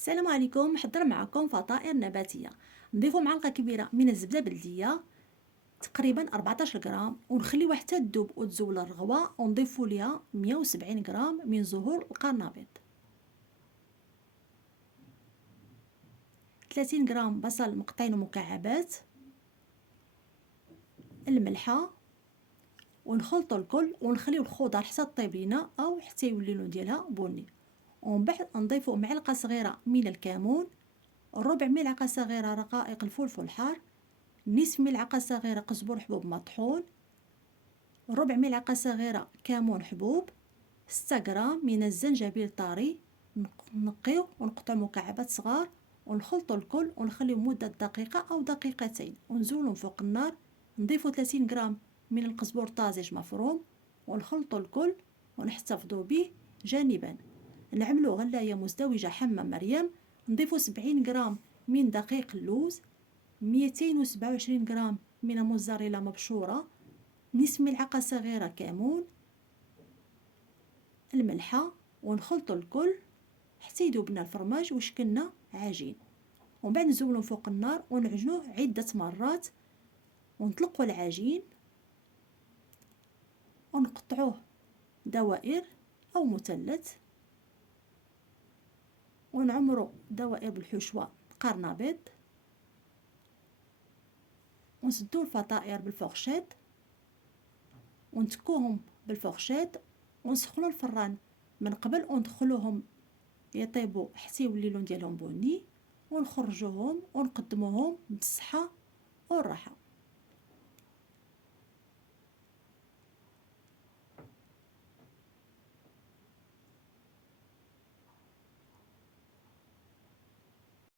السلام عليكم. نحضر معكم فطائر نباتيه. نضيفوا معلقه كبيره من الزبده بلديه تقريبا 14 غرام، ونخليوها حتى تذوب وتزول الرغوه، ونضيفوا ليها 170 غرام من زهور القرنبيط، 30 غرام بصل مقطعين مكعبات، الملحه، ونخلطوا الكل ونخليو الخضر حتى طيب لينا او حتى يولي اللون ديالها بني. ومن بعد نضيفوا معلقه صغيره من الكمون، ربع ملعقه صغيره رقائق الفلفل الحار، نصف ملعقة صغيرة قزبر حبوب مطحون، ربع ملعقة صغيرة كمون حبوب، 6 غرام من الزنجبيل طري نقيوه ونقطع مكعبات صغار، ونخلطوا الكل ونخليه مدة دقيقة أو دقيقتين ونزولهم فوق النار. نضيفوا 30 غرام من القزبر طازج مفروم ونخلطوا الكل ونحتفظوا به جانبا. نعملوا غلاية مزدوجة حمام مريم. نضيفوا 70 غرام من دقيق اللوز، 227 غرام من الموزاريلا مبشورة، نصف ملعقة صغيرة كمون، الملحة، ونخلطوا الكل حتى يذوب لنا الفرماج وشكلنا عجين. ومن بعد نزولو فوق النار ونعجنوه عدة مرات، ونطلقوا العجين ونقطعوه دوائر أو مثلث، ونعمرو دوائر بالحشوة قرنبيط، ونسدو الفطائر بالفورشيط ونتكوهم بالفورشيط، ونسخنوا الفران من قبل وندخلوهم يطيبوا حتى يولي اللون ديالهم بني، ونخرجوهم ونقدموهم بالصحة والراحة.